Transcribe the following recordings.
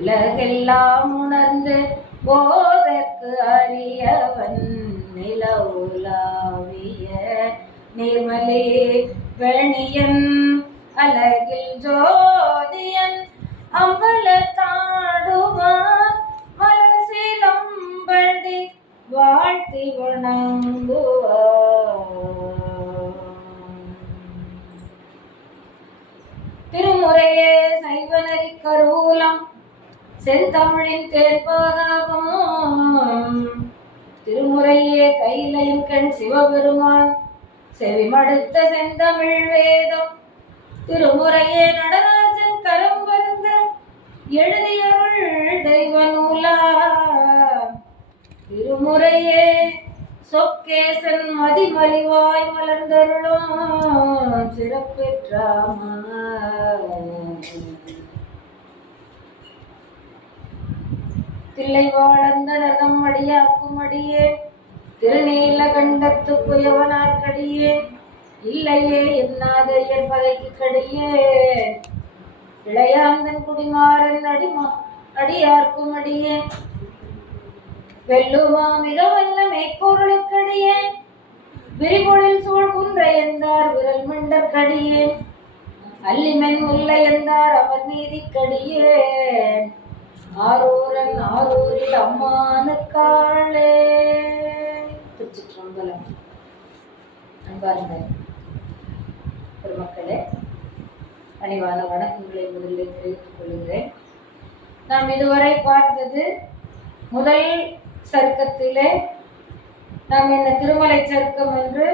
உலகெல்லாம் உணர்ந்து போதற்கு அறியவன் நிலவுலாவிய நிர்மலே வேணியன் அழகில் ஜோதியன் அம்பலத்தாடுவான் மலசிலம்படி வாழ்த்தி வணங்குவான். திருமுறையே சைவநெறி கருவூலம் செந்தமிழின் தேர்ப்பாகும். திருமுறையே கையிலையும் கண் சிவபெருமான் செவிமடுத்த செந்தமிழ் வேதம். திருமுறையே நடராஜன் கரம் வருந்த எழுதியருள் தெய்வ நூலா. திருமுறையே சொக்கேசன் மதிமலிவாய் மலர்ந்தருளும் சிறப்பெற்றாம. தில்லைவாழந்தனதம் அடியாக்கும் அடியே திருநீலகண்டத்து புயவனார்க்கடியே இல்லையே என்னாத என் பகைக்கு கடியே இளையாந்தன் குடிமாறன் அடியார்க்கும் அடியே வெல்லுமா மிக வல்ல மெய்ப்பொருளுக்கடியே விரிபொழில் சூழ் குன்றை எந்தார் விரல் மண்டற்கடியே அல்லிமென் முல்லை எந்தார் அவர் நீதிக்கடியே ஆரூரன் ஆரூரில் அம்மானுக்காளே. திருச்சிற்றம்பலம். அன்பார்ந்த பெருமக்களே, பணிவான வணக்கங்களை முதலில் தெரிவித்துக் கொள்கிறேன். நாம் இதுவரை பார்த்தது முதல் சருக்கத்திலே நாம் என்ன திருமலை சருக்கம் என்று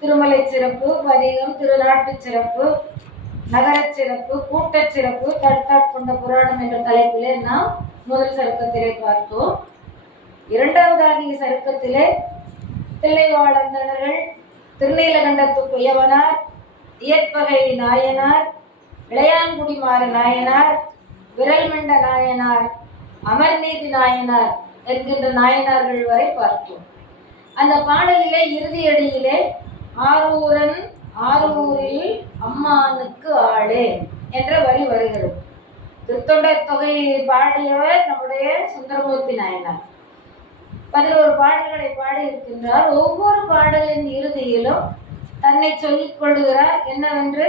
திருமலை சிறப்பு, பதிகம், திருநாட்டு சிறப்பு, நகர சிறப்பு, கூட்ட சிறப்பு, தடுத்தாட்கொண்ட புராணம் என்ற தலைப்பிலே நாம் முதல் சருக்கத்திலே பார்த்தோம். இரண்டாவதாகிய சருக்கத்திலே தில்லைவாழந்தனர்கள், திருநீலகண்டத்து புயவனார், இயற்பகை நாயனார், இளையான்குடிமாற நாயனார், விரல்மண்ட நாயனார், அமர்நீதி நாயனார் என்கின்ற நாயனார்கள் வரை பார்த்தோம். அந்த பாடலிலே இறுதியடியிலே ஆரூரன் ஆரூரில் அம்மானுக்கு ஆளே என்ற வரி வருகிறது. திருத்தொண்டர் தொகை பாடியவர் நம்முடைய சுந்தரமூர்த்தி நாயனார். 11 பாடல்களை பாடி இருக்கின்றார். ஒவ்வொரு பாடலின் இறுதியிலும் தன்னை சொல்லிக் கொள்ளுகிறார். என்னவென்று?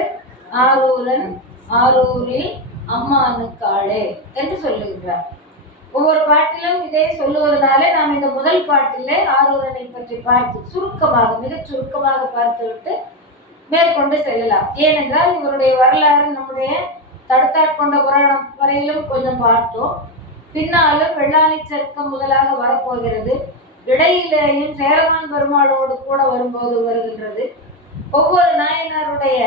ஆரூரன் ஆரூரில் அம்மானுக்கு ஆளே என்று சொல்லுகிறார். ஒவ்வொரு பாட்டிலும் இதை சொல்லுவதனாலே நாம் இந்த முதல் பாட்டிலே ஆரூரனை பற்றி பார்த்து சுருக்கமாக, மிகச் சுருக்கமாக பார்த்துவிட்டு மேற்கொண்டு செல்லலாம். ஏனென்றால் இவருடைய வரலாறு நம்முடைய தடுத்தாட்கொண்ட புராணம் வரையிலும் கொஞ்சம் பார்த்தோம். பின்னாலும் வெள்ளானை சருக்கம் முதலாக வரப்போகிறது. இடையிலேயும் சேரமான் பெருமாளோடு கூட வரும்போது வருகின்றது. ஒவ்வொரு நாயனாருடைய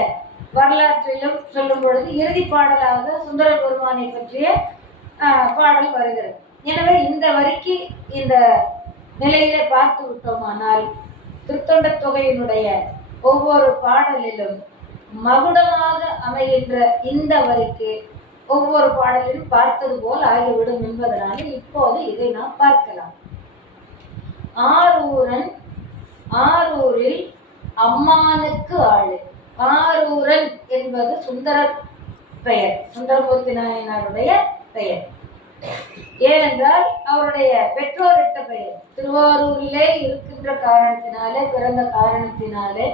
வரலாற்றிலும் சொல்லும் பொழுது இறுதி பாடலாக சுந்தர பெருமானை பற்றிய பாடல் வருகிறது. எனவே இந்த வரிக்கு இந்த நிலையிலே பார்த்து விட்டோமானால் திருத்தொண்ட தொகையினுடைய ஒவ்வொரு பாடலிலும் மகுடமாக அமைகின்ற இந்த வரிக்கு ஒவ்வொரு பாடலிலும் பார்த்தது போல் ஆகிவிடும் என்பதனால இப்போது இதை நாம் பார்க்கலாம். ஆரூரன் ஆரூரில் அம்மானுக்கு ஆளு. ஆரூரன் என்பது சுந்தரர் பெயர், சுந்தரமூர்த்தி நாயனாருடைய பெயர். ஏனென்றால் அவருடைய பெற்றோரிட்ட பெயர். திருவாரூரிலே இருக்கின்ற காரணத்தினாலே, பிறந்த காரணத்தினாலே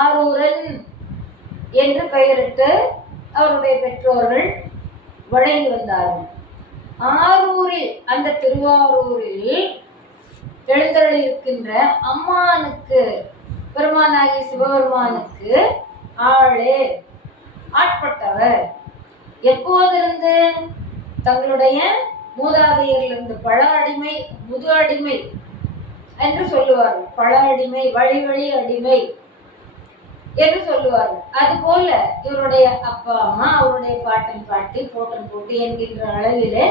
ஆரூரன் என்று பெயரிட்டு அவருடைய பெற்றோர்கள் வழங்கி வந்தார்கள். ஆரூரில், அந்த திருவாரூரில் எழுந்தருளி இருக்கின்ற அம்மானுக்கு, பெருமானாகிய சிவபெருமானுக்கு ஆளே, ஆட்பட்டவர். எப்போதிருந்து? தங்களுடைய மூதாதையரிலிருந்து. பழ அடிமை, முது அடிமை என்று சொல்லுவார்கள். பழ அடிமை, வழி வழி அடிமை என்று சொல்லுவார்கள். அதுபோல இவருடைய அப்பா அம்மா, அவருடைய பாட்டன் பாட்டி, போட்டன் போட்டி என்கின்ற அளவிலே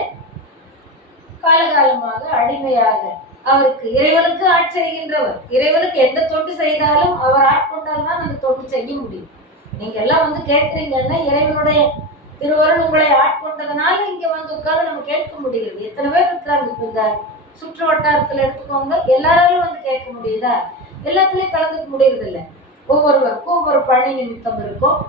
காலகாலமாக அடிமையாக அவருக்கு, இறைவனுக்கு ஆட்செய்கின்றவர். இறைவனுக்கு எந்த தொண்டு செய்தாலும் அவர் ஆட்கொண்டால் தான் அந்த தொண்டு செய்ய முடியும். நீங்க எல்லாம் வந்து கேட்குறீங்கன்னா இறைவனுடைய திருவருள் உங்களை ஆட்கொண்டதுனால இங்க வந்து உட்கார்ந்து நம்ம கேட்க முடிகிறது. எத்தனை பேர் இருக்கிறாங்க இப்போ இந்த சுற்று வட்டாரத்துல எடுத்துக்கோங்க, எல்லாராலும் வந்து கேட்க முடியுதா? எல்லாத்துலயும் கலந்துக்க முடியறது இல்லை. ஒவ்வொருவருக்கும் ஒவ்வொரு பணி நிமித்தம் இருக்கும்.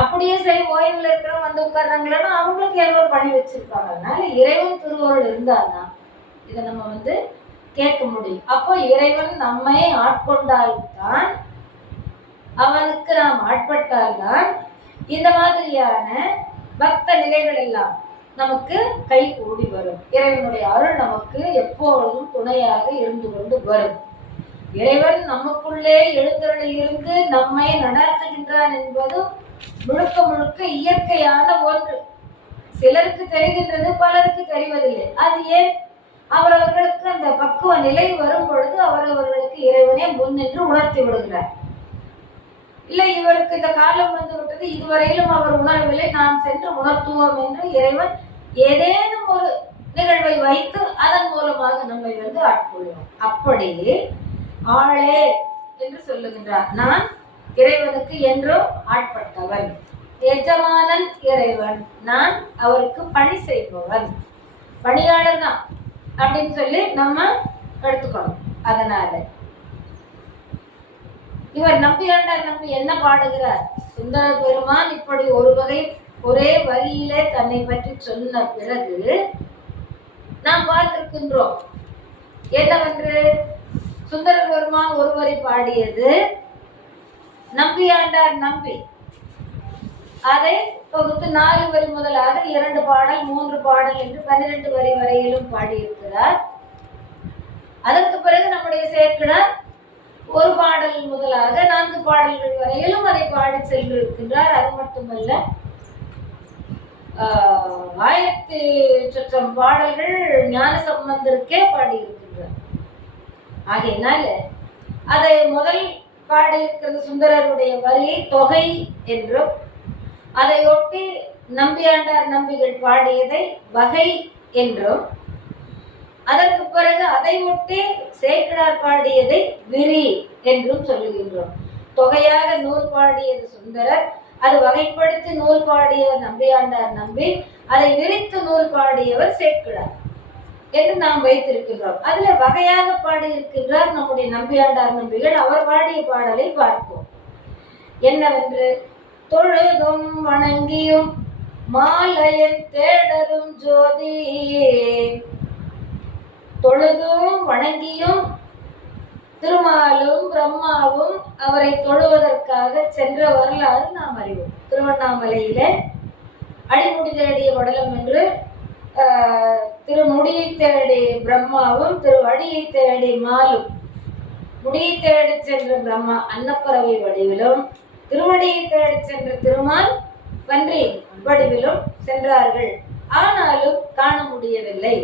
அப்படியே சரி ஓய்வுல இருக்கிறவங்க வந்து உட்கார்றாங்களா அவங்களுக்கு ஏதோ பணி வச்சிருப்பாங்க. அதனால இறைவன் திருவருள் இருந்தாதான் இதை நம்ம வந்து கேட்க முடியும். அப்போ இறைவன் நம்மை ஆட்கொண்டால்தான், அவனுக்கு நாம் ஆட்பட்டால்தான் இந்த மாதிரியான பக்த நிலைகள் எல்லாம் நமக்கு கை கூடி வரும். இறைவனுடைய அருள் நமக்கு எப்பொழுதும் துணையாக இருந்து கொண்டு வரும். இறைவன் நமக்குள்ளே எழுந்தருளி இருந்து நம்மை நடாத்துகின்றான் என்பது முழுக்க முழுக்க இயற்கையான ஒன்று. சிலருக்கு தெரிகின்றது, பலருக்கு தெரிவதில்லை. அது ஏன்? அவரவர்களுக்கு அந்த பக்குவ நிலை வரும் பொழுது அவரவர்களுக்கு இறைவனே முன்னின்று உணர்த்தி விடுகிறார். இல்லை, இவருக்கு இந்த காலம் வந்து விட்டது, இதுவரையிலும் அவர் உணரவில்லை, நாம் சென்று உணர்த்துவோம் என்று இறைவன் ஏதேனும் ஒரு நிகழ்வை வைத்து அதன் மூலமாக நம்மை வந்து ஆட்கொள்வோம். அப்படி ஆளே என்று சொல்லுகின்றார். நான் இறைவனுக்கு என்றும் ஆட்பட்டவன், எஜமானன் இறைவன், நான் அவருக்கு பணி செய்பவன், பணியாளர் தான் அப்படின்னு சொல்லி நம்ம எடுத்துக்கணும். அதனால இவர் நம்பியாண்டார் நம்பி என்ன பாடுகிறார்? சுந்தர பெருமான் இப்படி ஒரு வகை ஒரே வரியிலே தன்னை பற்றி சொன்ன பிறகு நாம் பார்த்திருக்கின்றோம் என்னவென்று. சுந்தர பெருமான் ஒரு வரி பாடியது, நம்பியாண்டார் நம்பி அதை தொகுத்து 4 வரி முதலாக 2 பாடல் 3 பாடல் என்று 12 வரி வரையிலும் பாடியிருக்கிறார். அதற்கு பிறகு நம்முடைய சேக்கிழார் ஒரு பாடல் முதலாக 4 பாடல்கள் வரையிலும் அதை பாடி சென்றிருக்கின்றார். அது மட்டுமல்ல, 1000 சொச்சம் பாடல்கள் ஞான சம்பந்தருக்கே பாடியிருக்கின்றார். ஆகையினால அதை முதல் பாடியிருக்கிறது சுந்தரருடைய வரி தொகை என்றும், அதை ஒட்டி நம்பியாண்டார் நம்பிகள் பாடியதை வகை என்றும், அதற்கு பிறகு அதை ஒட்டி சேக்கிழார் பாடியதை விரி என்றும் சொல்லுகின்றோம். தொகையாக நூல் பாடியது சுந்தரர், அது வகைப்படுத்தி நூல் பாடியவர் நம்பியாண்டார் நம்பி, அதை விரித்து நூல் பாடியவர் சேக்கிழார் என்று நாம் வைத்திருக்கின்றோம். அதுல வகையாக பாடியிருக்கின்றார் நம்முடைய நம்பியாண்டார் நம்பிகள். அவர் பாடிய பாடலை பார்ப்போம். என்னவென்று, தொழுதும் வணங்கியும் மாலையன் தேடரும் ஜோதி, தொழுதும் வணங்கியும் திருமாலும் பிரம்மாவும் அவரை தொழுவதற்காக சென்ற வரலாறு நாம் அறிவோம். திருவண்ணாமலையிலே அடிமுடி தேடிய வடலம் என்று திருமுடியை தேடி பிரம்மாவும் திருவடியை தேடி மாலும், முடியை தேடி சென்ற பிரம்மா அன்னப்பறவை வடிவிலும், திருவடியை தேடி சென்ற திருமால் பன்றி வடிவிலும் சென்றார்கள். ஆனாலும் காண முடியவில்லை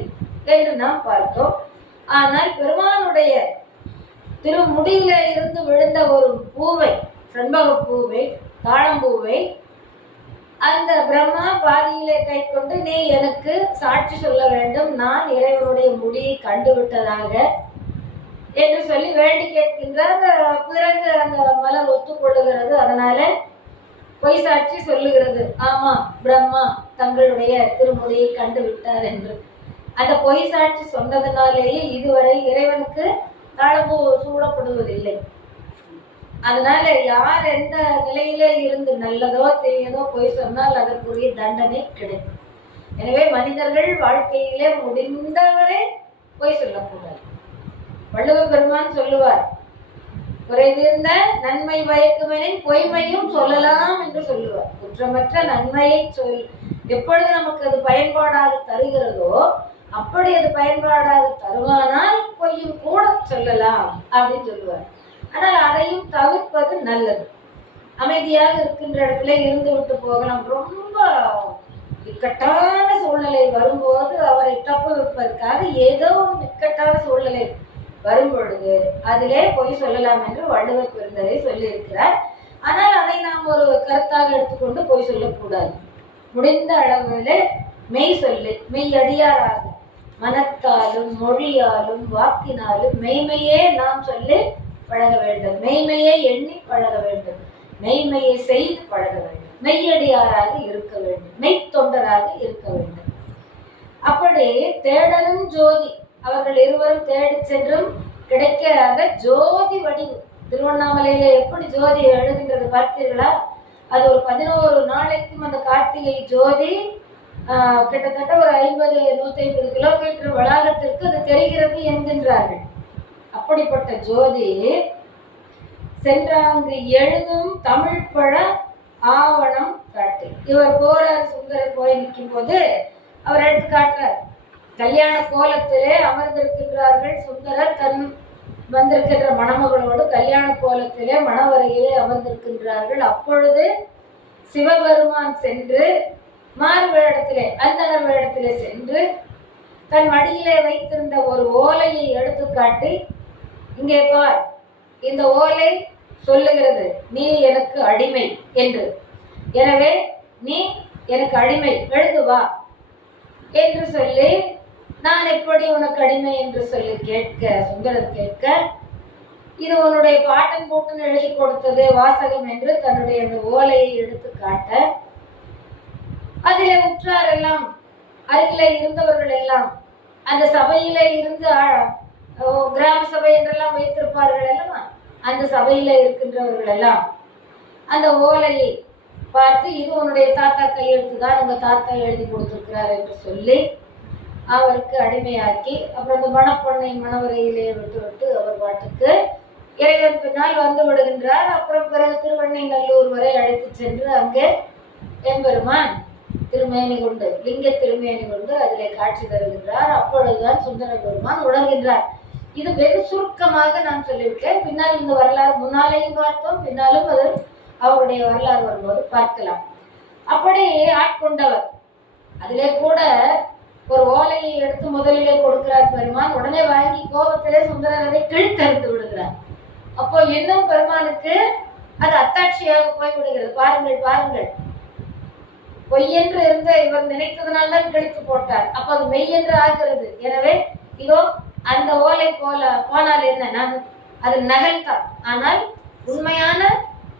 என்று நாம் பார்த்தோம். ஆனால் பெருமானுடைய திருமுடியில இருந்து விழுந்த ஒரு பூவை, செண்பக பூவை, தாழம்பூவை அந்த பிரம்மா பாதியிலே கை கொண்டு, நீ எனக்கு சாட்சி சொல்ல வேண்டும், நான் இறைவனுடைய முடியை கண்டுவிட்டதாக என்று சொல்லி வேண்டி கேட்கின்றார். பிறகு அந்த மலர் ஒத்துக்கொள்ளுகிறது. அதனால பொய் சாட்சி சொல்லுகிறது, ஆமா பிரம்மா தங்களுடைய திருமுடியை கண்டு விட்டார் என்று. அந்த பொய் சாட்சி சொன்னதுனாலேயே இதுவரை இறைவனுக்கு தாழம்பூ சூடப்படுவதில்லை. அதனால யார் எந்த நிலையிலே இருந்து நல்லதோ தீயதோ பொய் சொன்னால் அதற்குரிய தண்டனை கிடைக்கும். எனவே மனிதர்கள் வாழ்க்கையிலே முடிந்தவரை பொய் சொல்லக்கூடாது. வள்ளுவர் பெருமான் சொல்லுவார், குறைதீர்ந்த நன்மை பயக்குமெனின் பொய்மையும் சொல்லலாம் என்று சொல்லுவார். குற்றமற்ற நன்மையை எப்பொழுது நமக்கு அது பயன்பாடாக தருகிறதோ அப்படி அது பயன்பாடாக தருவானால் பொய்யும் கூட சொல்லலாம் அப்படின்னு சொல்லுவார். ஆனால் அதையும் தவிர்ப்பது நல்லது. அமைதியாக இருக்கின்ற இடத்துல இருந்து விட்டு போகலாம். ரொம்ப இக்கட்டான சூழ்நிலை வரும்போது அவரை தப்பு வைப்பதற்காக ஏதோ ஒரு இக்கட்டான சூழ்நிலை வரும் பொழுது அதிலே பொய் சொல்லலாம் என்று வள்ளுவர் பெருந்தகை சொல்லியிருக்கிறார். ஆனால் அதை நாம் ஒரு கருத்தாக எடுத்துக்கொண்டு பொய் சொல்லக்கூடாது. முடிந்த அளவில் மெய் சொல்லி மெய்யடியாராக மனத்தாலும் மொழியாலும் வாக்கினாலும் மெய்மையே நாம் சொல்லி பழக வேண்டும். மெய்மையை எண்ணி பழக வேண்டும். மெய்மையை செய்து பழக வேண்டும். மெய்யடியாராக இருக்க வேண்டும். மெய்த்தொண்டராக இருக்க வேண்டும். அப்படி தேடலும் ஜோதி, அவர்கள் இருவரும் தேடி சென்றும் கிடைக்காத ஜோதி வடிவு. திருவண்ணாமலையில எப்படி ஜோதி எழுகின்றது பார்த்தீர்களா? அது ஒரு 11 நாளைக்கும் அந்த கார்த்திகை ஜோதி கிட்டத்தட்ட ஒரு 150 கிலோமீட்டர் வளாகத்திற்கு அது தெரிகிறது என்கின்றார்கள். அப்படிப்பட்ட ஜோதி சென்றாங்கு எழுதும் தமிழ் பழ ஆவணம் காட்டு. இவர் போறார், சுந்தரர் போய் நிற்கும் போது அவர் எடுத்து காட்டுறார். கல்யாண கோலத்திலே அமர்ந்திருக்கின்றார்கள் சுந்தரர் தன் வந்திருக்கின்ற மணமகளோடு கல்யாண கோலத்திலே மணவரையிலே அமர்ந்திருக்கின்றார்கள். அப்பொழுது சிவபெருமான் சென்று மாறு வேடத்திலே அந்தனர் வேடத்திலே சென்று தன் மடியிலே வைத்திருந்த ஒரு ஓலையை எடுத்து காட்டி, இங்கே பார், இந்த ஓலை சொல்லுகிறது நீ எனக்கு அடிமை என்று. எனவே நீ எனக்கு அடிமை, எழுந்து வா என்று சொல்லி, நான் எப்படி உனக்கு அடிமை என்று சொல்லி கேட்க, சுந்தரர் கேட்க, இது உன்னுடைய பாட்டன் கூட்டன் எழுதி கொடுத்தது வாசகம் என்று தன்னுடைய அந்த ஓலையை எடுத்து காட்ட, அதிலே உற்றார் எல்லாம், அருகில இருந்தவர்கள் எல்லாம், அந்த சபையில இருந்து கிராம சபை என்றெல்லாம் வைத்திருப்பார்கள் அல்லவா, அந்த சபையில இருக்கின்றவர்கள் எல்லாம் அந்த ஓலையை பார்த்து, இது உன்னுடைய தாத்தா கையெழுத்து தான், உங்க தாத்தா எழுதி கொடுத்திருக்கிறார் என்று சொல்லி அவருக்கு அடிமையாக்கி, அப்புறம் அந்த மணப்பொண்ணை மணவரையிலே விட்டு அவர் பாட்டுக்கு இறைவன் பின்னால் வந்து விடுகின்றார். அப்புறம் பிறகு திருவெண்ணைநல்லூர் வரை அழைத்து சென்று அங்கே எம்பெருமான் திருமேனி கொண்டு, லிங்க திருமேனி கொண்டு அதிலே காட்சி தருகின்றார். அப்பொழுதுதான் சுந்தர பெருமான் உணர்கின்றார். இது வெகு சுருக்கமாக நான் சொல்லிவிட்டேன். பின்னால் இந்த வரலாறு முன்னாலேயும் பார்த்தோம், பின்னாலும் அது அவருடைய வரலாறு வரும்போது பார்க்கலாம். அப்படி ஆட்கொண்டவர். அதிலே கூட ஒரு ஓலையை எடுத்து முதலிலே கொடுக்கிறார் பெருமான். உடனே வாங்கி கோபத்திலே சுந்தரர் அதை கிழித்தறுத்து விடுகிறார். அப்போ இன்னும் பெருமானுக்கு அது அத்தாட்சியாக போய் விடுகிறது. பாருங்கள் பாருங்கள், பொய்யென்று இருந்த இவர் நினைத்ததனால்தான் கிழித்து போட்டார். அப்போ அது மெய்யென்று ஆகிறது. எனவே இதோ அந்த ஓலை போனால் என்ன, நான் அது நகல்தான், ஆனால் உண்மையான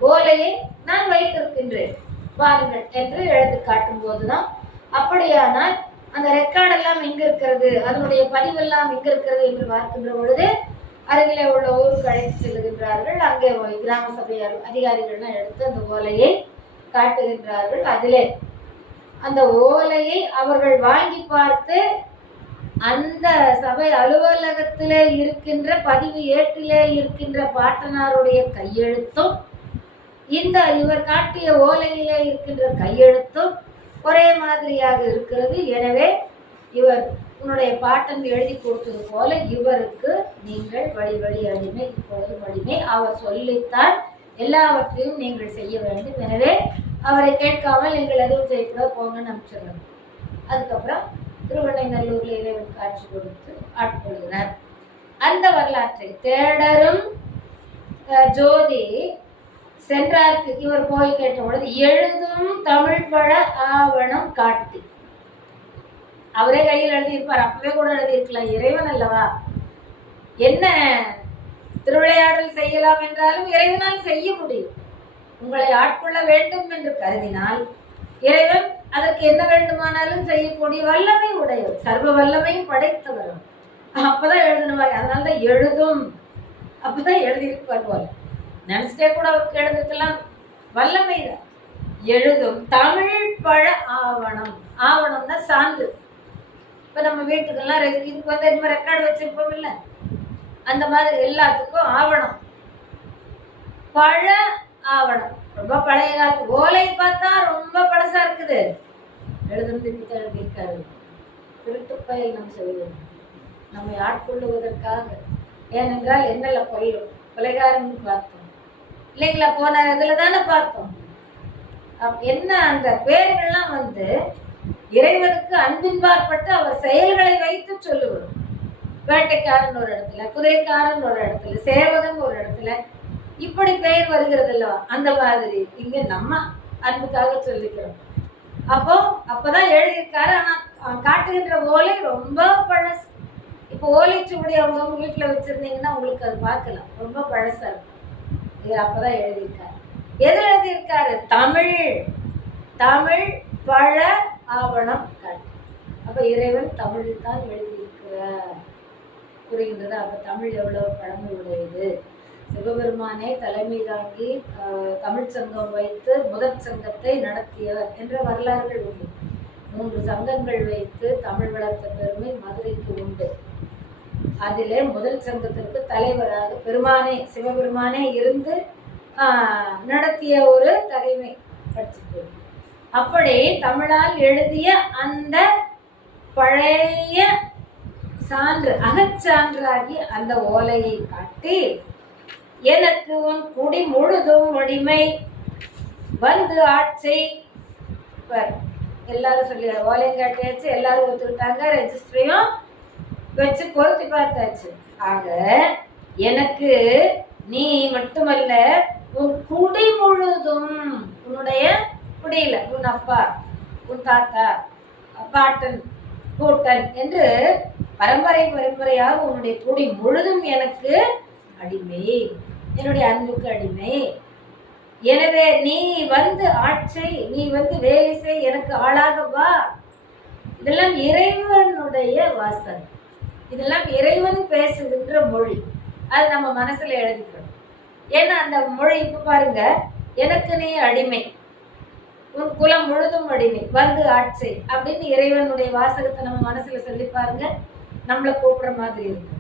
ஓலையை நான் வைத்திருக்கின்றேன் பாருங்கள் என்று எழுதி காட்டும் போதுதான், அப்படியானால் அந்த ரெக்கார்டெல்லாம் எங்க இருக்கிறது, அதனுடைய பதிவெல்லாம் எங்க இருக்கிறது என்று பார்க்கின்ற பொழுது அருகிலே உள்ள ஊருக்கு அழைத்து செல்கின்றார்கள். அங்கே கிராம சபை அதிகாரிகள்லாம் எடுத்து அந்த ஓலையை காட்டுகின்றார்கள். அதிலே அந்த ஓலையை அவர்கள் வாங்கி பார்த்து, அந்த சபை அலுவலகத்திலே இருக்கின்ற பதிவு ஏட்டிலே இருக்கின்ற பாட்டனாருடைய கையெழுத்தும் இந்த இவர் காட்டிய ஓலையிலே இருக்கின்ற கையெழுத்தும் ஒரே மாதிரியாக இருக்கிறது. எனவே இவர் உன்னுடைய பாட்டன் எழுதி கொடுத்தது போல இவருக்கு நீங்கள் வழி வழி அடிமை, இப்பொழுது அடிமை. அவர் சொல்லித்தான் எல்லாவற்றையும் நீங்கள் செய்ய வேண்டும். எனவே அவரை கேட்காமல் நீங்கள் எதுவும் செய்யக்கூடாது, போங்கன்னு அனுப்பிச்சிடணும். அதுக்கப்புறம் திருவெண்ணைநல்லூர்ல இறைவன் காட்சி கொடுத்து ஆட்கொள்கிறார். அந்த வரலாற்றை தேடரும் ஜோதி சென்றார்க்கு இவர் போய் கேட்ட பொழுது எழுதும் தமிழ் பழ ஆவணம் காட்டி, அவரே கையில் எழுதியிருப்பார். அப்பவே கூட எழுதியிருக்கலாம், இறைவன் அல்லவா, என்ன திருவிளையாடல் செய்யலாம் என்றாலும் இறைவனால் செய்ய முடியும். உங்களை ஆட்கொள்ள வேண்டும் என்று கருதினால் இறைவன் அதற்கு என்ன வேண்டுமானாலும் செய்யக்கூடிய வல்லமை உடையவர், சர்வ வல்லமையும் படைத்தவர். அப்பதான் எழுதினவாரு. அதனால்தான் எழுதும், அப்பதான் எழுதியிருப்பார் போல. நினைச்சிட்டே கூட அவருக்கு எழுதுறதுக்கெல்லாம் வல்லமை தான். எழுதும் தமிழ் பழ ஆவணம், ஆவணம்னா சான்று. இப்ப நம்ம வீட்டுக்கெல்லாம் இதுக்கு வந்து இந்த ரெக்கார்டு வச்சிருப்போம் இல்ல, அந்த மாதிரி எல்லாத்துக்கும் ஆவணம். பழ ஆவணம், ரொம்ப பழைய காலத்து ஓலை பார்த்தா ரொம்ப பழசா இருக்குது. எழுதியிருக்காரு. திருட்டு பயல் நம்ம செய்வோம், நம்மை ஆட்கொள்ளுவதற்காக. ஏனென்றால் என்னெல்ல கொலைகாரன் பார்த்தோம் இல்லைங்களா, போன இதுல தானே பார்த்தோம். என்ன அந்த பேர்கள்லாம் வந்து இறைவனுக்கு அன்பின்பாற்பட்டு அவர் செயல்களை வைத்து சொல்லுவது. வேட்டைக்காரன் ஒரு இடத்துல, குதிரைக்காரன் ஒரு இடத்துல, சேவகன் ஒரு இடத்துல, இப்படி பெயர் வருகிறது அல்லவா. அந்த மாதிரி இங்க நம்ம அன்புக்காக சொல்லிக்கிறோம். அப்பதான் எழுதியிருக்காரு. ஆனா காட்டுகின்ற ஓலை ரொம்ப பழசு. இப்போ ஓலைச்சுவடி அவங்க வீட்டுல வச்சிருந்தீங்கன்னா உங்களுக்கு அது பார்க்கலாம், ரொம்ப பழசா இருக்கும். இவர் அப்பதான் எழுதியிருக்காரு. எதுல எழுதியிருக்காரு? தமிழ், தமிழ் பழ ஆவணம் காட்டு. அப்ப இறைவன் தமிழில் தான் எழுதியிருக்கிறார் புரிகின்றது. அப்ப தமிழ் எவ்வளவு பழமை உடையது. சிவபெருமானே தலைமை தாங்கி தமிழ் சங்கம் வைத்து முதற் சங்கத்தை நடத்தியவர் என்ற வரலாறுகள் உண்டு. 3 சங்கங்கள் வைத்து தமிழ் வளர்த்த பெருமை மதுரைக்கு உண்டு. அதிலே முதல் சங்கத்திற்கு தலைவராக பெருமானே சிவபெருமானே இருந்து நடத்திய ஒரு தகைமை படிச்சுட்டு, அப்படி தமிழால் எழுதிய அந்த பழைய சான்று அகச்சான்றாகி அந்த ஓலையை காட்டி, எனக்கு உன் குடி முழுதும் அடிமை வந்து ஆட்சி. எல்லாரும் சொல்லி ஓலையை காட்டியாச்சு, எல்லாரும் ஒத்துக்கிட்டாங்க, ரெஜிஸ்டரையும் வச்சு பொருத்தி பார்த்தாச்சு. ஆக எனக்கு நீ மட்டுமல்ல, உன் குடி முழுதும், உன்னுடைய குடியில உன் அப்பா, உன் தாத்தா, பாட்டன், கூட்டன் என்று பரம்பரை பரம்பரையாக உன்னுடைய குடி முழுதும் எனக்கு அடிமை, என்னுடைய அன்புக்கு அடிமை. எனவே நீ வந்து ஆட்சி, நீ வந்து வேலை செய், எனக்கு ஆளாக வா. இதெல்லாம் இறைவனுடைய வாசல், இதெல்லாம் இறைவன் பேசுகின்ற மொழி. அது நம்ம மனசுல எழுதிக்கணும். ஏன்னா அந்த மொழி இப்ப பாருங்க, எனக்கு நீ அடிமை, உன் குலம் முழுதும் அடிமை, வந்து ஆட்சி அப்படின்னு இறைவனுடைய வாசகத்தை நம்ம மனசுல சொல்லி பாருங்க, நம்மளை கூப்பிடுற மாதிரி இருக்கு.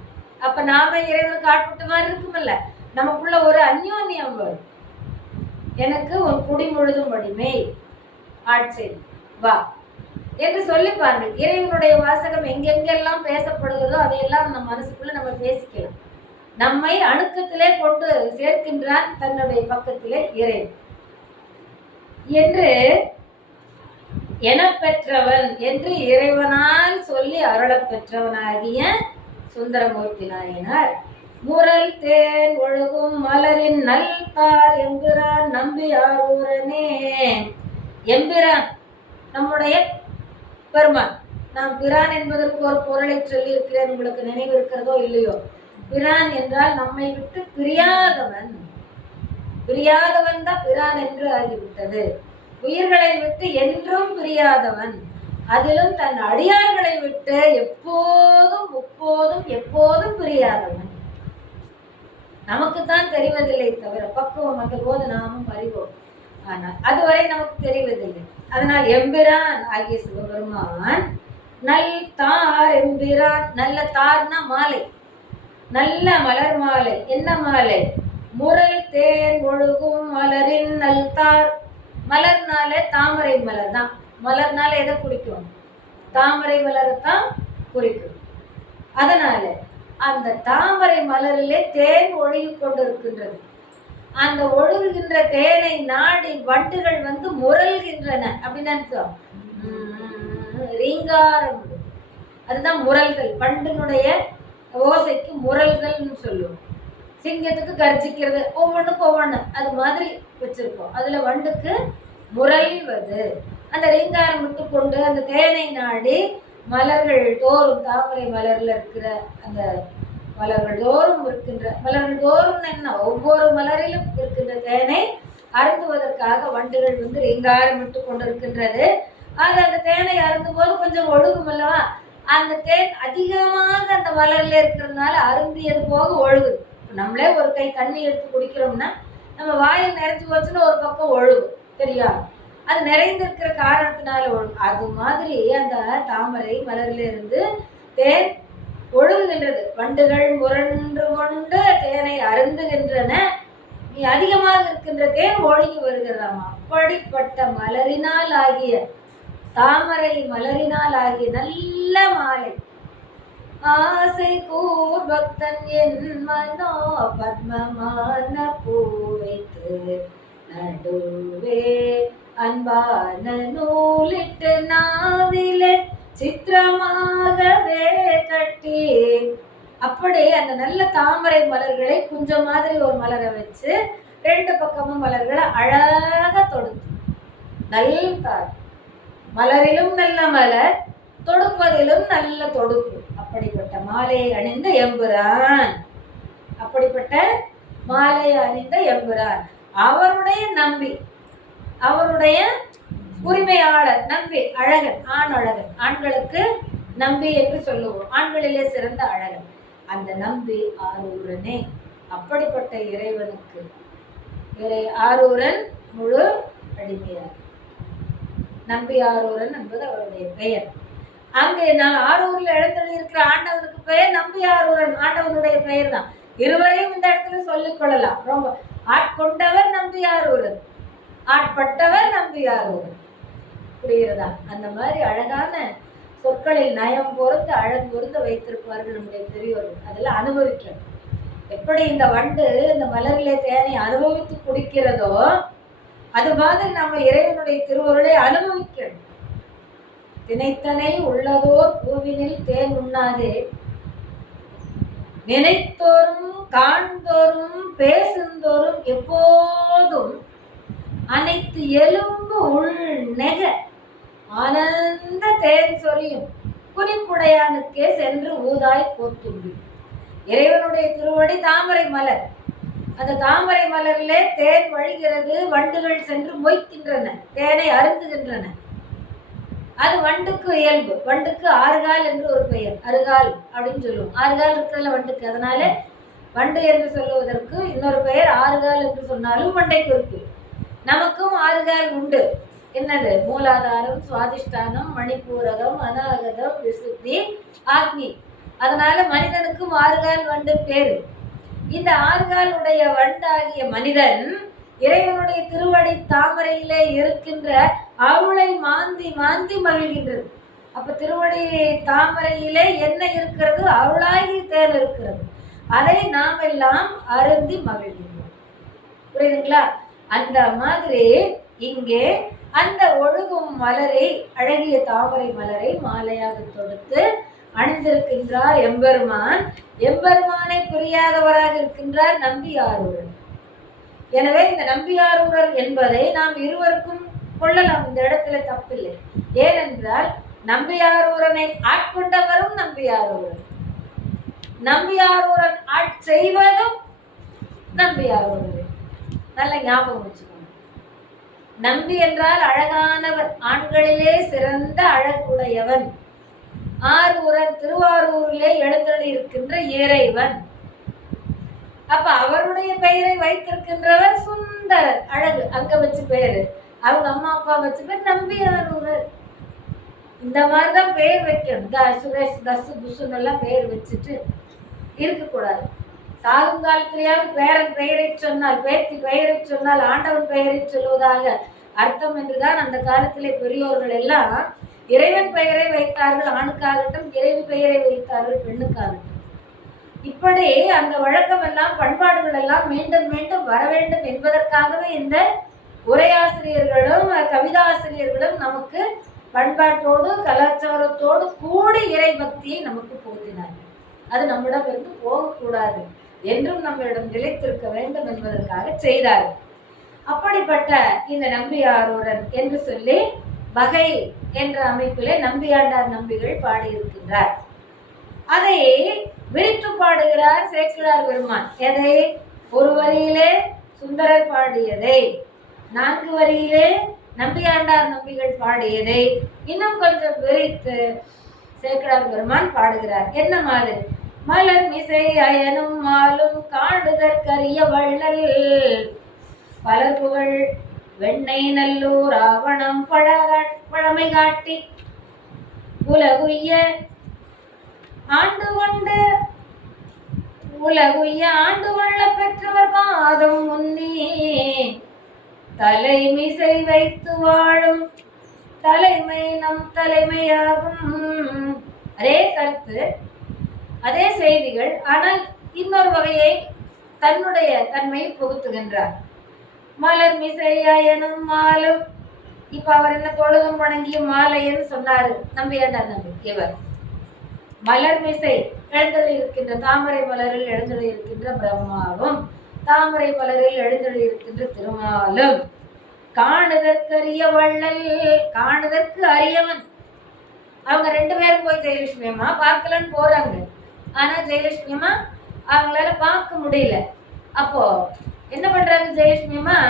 அப்ப நாம இறைவனுக்கு ஆட்பட்ட மாதிரி இருக்குமில்ல, நமக்குள்ள ஒரு அந்யோன்யம் வரும். எனக்கு உன் குடி முழுதும் அடிமை, ஆட்சி வா என்று சொல்லி பாருங்கள். இறைவனுடைய வாசகம் எங்கெங்கெல்லாம் பேசப்படுகிறதோ அதையெல்லாம் நம்ம மனசுக்குள்ள நம்ம பேசிக்கலாம். நம்மை அணுக்கத்திலே கொண்டு சேர்க்கின்றான் தன்னுடைய பக்கத்திலே இறைவன் என்று எனப்பெற்றவன் என்று இறைவனால் சொல்லி அருளப் பெற்றவனாகிய சுந்தரமூர்த்தி நாயனார் முரல் தேன் ஒழுகும் மலரின் நல் தார் எம்பிரான் நம்பி ஆரூரனே. எம்பிரான் நம்முடைய பெருமான். நாம் பிரான் என்பதற்கு ஒரு பொருளை சொல்லி இருக்கிறேன், உங்களுக்கு நினைவு இருக்கிறதோ இல்லையோ. பிரான் என்றால் நம்மை விட்டு பிரியாதவன், பிரியாதவன் தான் பிரான் என்று ஆகிவிட்டது. உயிர்களை விட்டு என்றும் பிரியாதவன், அதிலும் தன் அடியார்களை விட்டு எப்போதும் முப்போதும் எப்போதும் பிரியாதவன். நமக்குத்தான் தெரிவதில்லை தவிர, பக்குவம் வந்த போது நாமும் அறிவோம், ஆனால் அதுவரை நமக்கு தெரிவதில்லை. அதனால் எம்பிரான் ஆகிய சிவபெருமான் நல் தார் எம்பிரான். நல்ல தார்னா மாலை, நல்ல மலர் மாலை. என்ன மாலை? முரல் தேன் ஒழுகும் மலரின் நல் தார். மலர்னாலே தாமரை மலர் தான். மலர்னால எதை குறிக்கும்? தாமரை மலரை தான் குறிக்கும். அதனால அந்த தாமரை மலரிலே தேன் ஒழுகி கொண்டிருக்கின்றது. அந்த ஒழுகுகின்ற தேனை நாடி வண்டுகள் வந்து முரல்கின்றன அப்படின்னு அர்த்தம். ரீங்காரம், அதுதான் முரல்கள். பண்டினுடைய ஓசைக்கு முரல்கள்னு சொல்லுவோம். சிங்கத்துக்கு கர்ஜிக்கிறது, ஒவ்வொன்றுக்கு ஒவ்வொன்று அது மாதிரி வச்சிருக்கோம். அதுல வண்டுக்கு முரல்வது. அந்த ரீங்காரம் விட்டு கொண்டு அந்த தேனை நாடி மலர்கள் தோறும், தாமரை மலர்ல இருக்கிற அந்த மலர்கள் தோறும் இருக்கின்ற, மலர்கள் தோறும் என்ன, ஒவ்வொரு மலரிலும் இருக்கின்ற தேனை அருந்துவதற்காக வண்டுகள் வந்து ரீங்காரம் விட்டு கொண்டிருக்கின்றது. அது அந்த தேனை அருந்தும் போது கொஞ்சம் ஒழுகும் அல்லவா, அந்த தேன் அதிகமாக அந்த மலர்ல இருக்கிறதுனால அருந்தியது போக ஒழுகுது. நம்மளே ஒரு கை தண்ணி எடுத்து குடிக்கிறோம்னா நம்ம வாயில் நிறைஞ்சு போச்சுன்னா ஒரு பக்கம் ஒழுகும், தெரியா? அது நிறைந்திருக்கிற காரணத்தினால ஒழுகும். அது மாதிரி அந்த தாமரை மலர்ல இருந்து தேன் ஒழுகுகின்றது. வண்டுகள் முரண்டு கொண்டு தேனை அருந்துகின்றன. அதிகமாக இருக்கின்ற தேன் ஒழுகி வருகிறதாமா. அப்படிப்பட்ட மலரினால் ஆகிய, தாமரை மலரினால் ஆகிய நல்ல மாலை. ஆசை கூர் பக்தன் என் மனோ பத்மமான பூவைத்து நடுவே அன்பான நூலிட்டு நாவிலே சித்திரமாகவே கட்டி. அப்படி அந்த நல்ல தாமரை மலர்களை குஞ்சம் மாதிரி ஒரு மலரை வச்சு 2 பக்கமும் மலர்களை அழகாக தொடுத்து, நல்ல மலரிலும் நல்ல மலர், தொடுப்பதிலும் நல்ல தொடுப்பு. அப்படிப்பட்ட மாலையை அணிந்த எம்புரான், அப்படிப்பட்ட மாலையை அணிந்த எம்புரான், அவருடைய நம்பி, அவருடைய உரிமையாளர், நம்பி, அழகன், ஆண் அழகன். ஆண்களுக்கு நம்பி என்று சொல்லுவோம், ஆண்களிலே சிறந்த அழகன். அந்த நம்பி ஆரூரனே, அப்படிப்பட்ட இறைவனுக்கு ஆரூரன் முழு அடிமையார். நம்பி ஆரூரன் என்பது அவருடைய பெயர். அங்கே நான் ஆரூரில் எழுந்தள்ளி இருக்கிற ஆண்டவனுக்கு பெயர் நம்பி ஆரூரன், ஆண்டவனுடைய பெயர் தான். இருவரையும் இந்த இடத்துல சொல்லிக் கொள்ளலாம். ரொம்ப ஆட்கொண்டவர் நம்பி ஆரூரன், ஆட்பட்டவர் நம்பி ஆரூரன். புரிகிறதா? அந்த மாதிரி அழகான சொற்களில் நயம் பொறுத்து அழகு பொறுத்து வைத்திருப்பார்கள் நம்முடைய பெரியோர்கள். அதெல்லாம் அனுபவிக்கணும். எப்படி இந்த வண்டு இந்த மலரிலே தேனை அனுபவித்து குடிக்கிறதோ அது மாதிரி நம்ம இறைவனுடைய திருவருளை அனுபவிக்கணும். தினைத்தனை உள்ளதோர் பூவினில் தேன் உண்ணாதே, நினைத்தோறும் காண்தோறும் பேசுந்தோறும் எப்போதும் அனைத்து எலும்பு உள் நெக ஆனந்த தேன் சொரியும் குனிப்புடையானுக்கே சென்று ஊதாய் போத்தும்பி. இறைவனுடைய திருவடி தாமரை மலர். அந்த தாமரை மலரிலே தேன் வழிகிறது. வண்டுகள் சென்று மொய்க்கின்றன, தேனை அருந்துகின்றன. அது வண்டுக்கு இயல்பு. வண்டுக்கு ஆறுகால் என்று ஒரு பெயர், அருகால் அப்படின்னு சொல்லுவோம். ஆறுகால் இருக்கிறதுல வண்டுக்கு, அதனால வண்டு என்று சொல்லுவதற்கு இன்னொரு பெயர் ஆறுகால் என்று சொன்னாலும் வண்டை குறிப்பு. நமக்கும் ஆறுகால் உண்டு. என்னது? மூலாதாரம், சுவாதிஷ்டானம், மணிப்பூரகம், அநாகதம், விசுத்தி, ஆக்னி. அதனால மனிதனுக்கும் ஆறுகால் வண்டு பேரு. இந்த ஆறுகால் உடைய வண்டாகிய மனிதன் இறைவனுடைய திருவடி தாமரையிலே இருக்கின்ற அருளை மாந்தி மாந்தி மகிழ்கின்றது. அப்ப திருவடி தாமரையிலே என்ன இருக்கிறது? அருளாகி தேன் இருக்கிறது. அதை நாம் எல்லாம் அருந்தி மகிழ்கின்றோம். புரியுதுங்களா? அந்த மாதிரி இங்கே அந்த ஒழுகும் மலரை, அழகிய தாமரை மலரை மாலையாக தொடுத்து அணிந்திருக்கின்றார் எம்பெருமான். எம்பெருமானை புரியாதவராக இருக்கின்றார் நம்பி ஆரூரன். எனவே இந்த நம்பி ஆரூரர் என்பதை நாம் இருவருக்கும் கொள்ளலாம். இந்த இடத்துல தப்பில்லை. ஏனென்றால் நம்பி ஆரூரனை ஆட்கொண்டவரும் நம்பி ஆரூரன், நம்பி ஆரூரன் ஆட்செய்வதும் நம்பி ஆரூரன். நல்ல ஞாபகம் வச்சுக்கணும். நம்பி என்றால் அழகானவர், ஆண்களிலே சிறந்த அழகுடையவன். ஆரூரன் திருவாரூரிலே எழுந்தருளி இருக்கின்ற இறைவன். அப்ப அவருடைய பெயரை வைத்திருக்கின்றவர் சுந்தரர், அழகு. அங்க வச்சு பெயரு, அவங்க அம்மா அப்பா வச்சு பேர் நம்பி ஆரூரர். இந்த மாதிரிதான் பெயர் வைக்கணும். சுரேஷ், தசு, புசுன்னு எல்லாம் பெயர் வச்சுட்டு இருக்கக்கூடாது. சாகும் காலத்திலேயாவது பேரன் பெயரை சொன்னால், பேத்தி பெயரை சொன்னால் ஆண்டவன் பெயரை சொல்வதாக அர்த்தம் என்றுதான் அந்த காலத்திலே பெரியோர்கள் எல்லாம் இறைவன் பெயரை வைத்தார்கள். ஆணுக்காகட்டும் இறைவி பெயரை வைத்தார்கள் பெண்ணுக்காகட்டும். இப்படி அந்த வழக்கம் எல்லாம், பண்பாடுகள் எல்லாம் மீண்டும் மீண்டும் வர வேண்டும் என்பதற்காகவே இந்த உரையாசிரியர்களும் கவிதாசிரியர்களும் நமக்கு பண்பாட்டோடு கலாச்சாரத்தோடு கூடி இறை பக்தியை நமக்கு புகுத்தினார்கள். அது நம்மிடம் இருந்து போகக்கூடாது, என்றும் நம்மிடம் நிலைத்திருக்க வேண்டும் என்பதற்காக செய்தார்கள். அப்படிப்பட்ட இந்த நம்பி ஆரூரன் என்று சொல்லி வகை என்ற அமைப்பிலே நம்பியாண்டார் நம்பிகள் பாடியிருக்கின்றார். அதை விரித்து பாடுகிறார் சேக்கிழார் பெருமான். எதை? ஒரு வரியிலே சுந்தரர் பாடியதை, 4 வரியிலே நம்பியாண்டார் நம்பிகள் பாடியதை இன்னும் கொஞ்சம் விரித்து சேக்கிழார் பெருமான் பாடுகிறார். என்ன மாதிரி? மலர் மிசை அயனும் மாலும் காடுதற்கரிய வள்ளல் பலர்புகழ் வெண்ணை நல்லூர் ஆவணம் பழமை காட்டி உலகுய்ய ஆண்டு கொள்ள பெற்றவர் பாதம் முன்னே தலைமிசை வைத்து வாழும் தலைமை நம் தலைமையாகும். அதே கருத்து, அதே செய்திகள், ஆனால் இன்னொரு வகையை தன்னுடைய தன்மையை புகுத்துகின்றார். மலர் மிசை அயனும் மாலும். இப்ப அவர் என்ன தொழுதும் வணங்கிய மாலைன்னு சொன்னாரு நம்பியாண்டார் நம்பி. இவர் மலர் மிசை எழுந்தொழி இருக்கின்ற தாமரை மலரில் எழுந்தொழி இருக்கின்ற பிரம்மாவும், தாமரை மலரில் எழுந்தொழி இருக்கின்ற திருமாலும், காணுதற்கரிய வள்ளல், காணுதற்கு அரியவன். அவங்க 2 பேரும் போய் ஜெயலட்சுமி அம்மா பார்க்கலன்னு போறாங்க. ஆனா ஜெயலட்சுமி அம்மா அவங்களால பார்க்க முடியல. அப்போ என்ன பண்றாங்க ஜெயலட்சுமி அம்மா?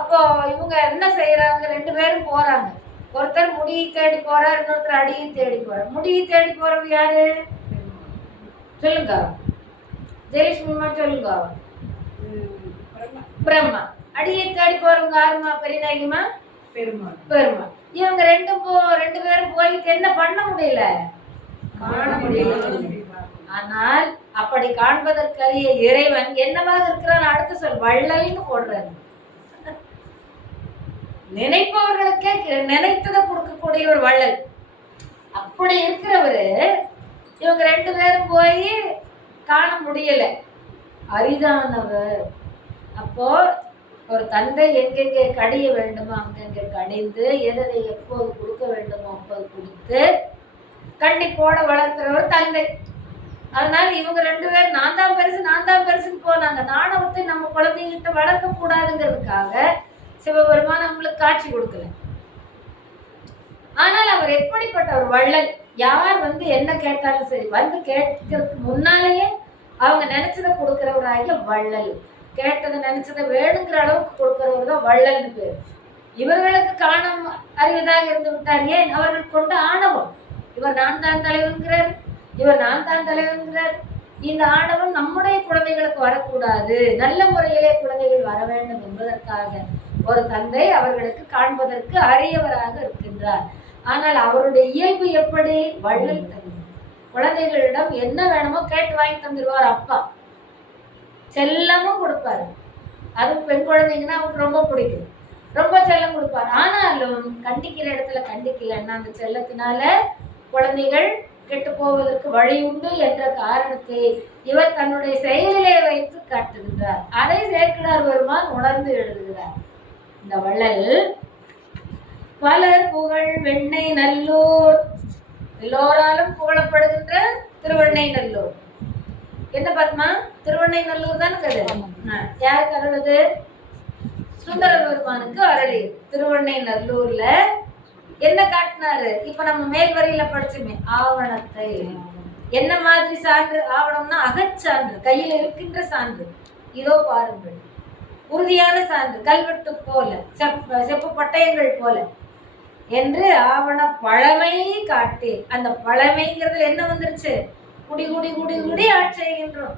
அப்போ இவங்க என்ன செய்யறாங்க? 2 பேரும் போறாங்க. ஒருத்தர் முடியை தேடி போறார், இன்னொருத்தர் அடியை தேடி போறார். முடியை தேடி போறவங்க யாரு சொல்லுங்க? ஜெயலட்சுமி சொல்லுங்க. பிரம்மா. அடியை தேடி போறவங்க யாருமா? பெரியநாயகிமா, பெருமாள். இவங்க ரெண்டு பேரும் போயிட்டு என்ன பண்ண முடியல? காண முடியல. ஆனால் அப்படி காண்பதற்கரிய இறைவன் என்னவாக இருக்கிறார்? அடுத்து சொல், வள்ளல்னு போடுறாரு. நினைப்பவர்களுக்கே நினைத்ததை கொடுக்கக்கூடிய ஒரு வள்ளல். அப்படி இருக்கிறவரு இவங்க ரெண்டு பேரும் போய் காண முடியல. அரிதானவர். அப்போ ஒரு தந்தை எங்கெங்கே கடிய வேண்டுமோ அங்கெங்கே கடிந்து, எதை எப்போது கொடுக்க வேண்டுமோ அப்போது கொடுத்து கண்டிப்போட வளர்க்கிறவர் தந்தை. அதனால இவங்க ரெண்டு பேரும் நான் தான் பெருசுன்னு போனாங்க. நாணவத்தை நம்ம குழந்தைகிட்ட வளர்க்க கூடாதுங்கிறதுக்காக சிவபெருமான் நம்மளுக்கு காட்சி கொடுக்கல. ஆனால் அவர் எப்படிப்பட்ட ஒரு வள்ளல்? யார் என்ன கேட்டாலும் சரி, கேட்கறதுக்கு முன்னாலேயே அவங்க நினைச்சதை கொடுக்கிறவராகிய வள்ளல். கேட்டதை நினைச்சதை வேணுங்கிற அளவுக்கு கொடுக்கிறவர் தான் வள்ளல்னு பேர். இவர்களுக்கு காணம் அறிவதாக இருந்து விட்டார். ஏன்? அவர்கள் கொண்ட ஆணவம். இவர் நான் தான் தலைவன்கிறார், இவர் நான் தான் தலைவன்கிறார். இந்த ஆணவம் நம்முடைய குழந்தைகளுக்கு வரக்கூடாது, நல்ல முறையிலே குழந்தைகள் வர வேண்டும் என்பதற்காக ஒரு தந்தை அவர்களுக்கு காண்பதற்கு அரியவராக இருக்கின்றார். ஆனால் அவருடைய இயல்பு எப்படி? வள்ளல் தன்மை. குழந்தைகளிடம் என்ன வேணுமோ கேட்டு வாங்கி தந்துடுவார். அப்பா செல்லமும் கொடுப்பாரு. அதுவும் பெண் குழந்தைங்கன்னா அவருக்கு ரொம்ப பிடிக்கும், ரொம்ப செல்லம் கொடுப்பார். ஆனாலும் கண்டிக்கிற இடத்துல கண்டிக்கலன்னா அந்த செல்லத்தினால குழந்தைகள் கெட்டு போவதற்கு வழி உண்டு என்ற காரணத்தை இவர் தன்னுடைய செயலிலே வைத்து காட்டுகின்றார். அதை சேக்கிழார் பெருமான் உணர்ந்து எழுதுகிறார். இந்த வள்ளல் பலர் புகழ் வெண்ணை நல்லூர், எல்லோராலும் புகழப்படுகின்ற திருவெண்ணை நல்லூர். என்ன பத்மா? திருவெண்ணை நல்லூர் தான் கதை. யாருக்கு அருளுது? சுந்தர பெருமானுக்கு அருளி. திருவெண்ணை நல்லூர்ல என்ன காட்டினாரு? இப்ப நம்ம மேல்வரையில படிச்சுமே ஆவணத்தை. என்ன மாதிரி சான்று? ஆவணம்னா அகச்சான்று, கையில் இருக்கின்ற சான்று. இதோ பாருங்கள், உறுதியான சான்று, கல்வெட்டு போல, செப்பு பட்டயங்கள் போல என்று ஆவண பழமை காட்டி. அந்த பழமைங்கிறதுல என்ன வந்துருச்சு? குடி குடி குடி குடி ஆட்செய்கின்றோம்,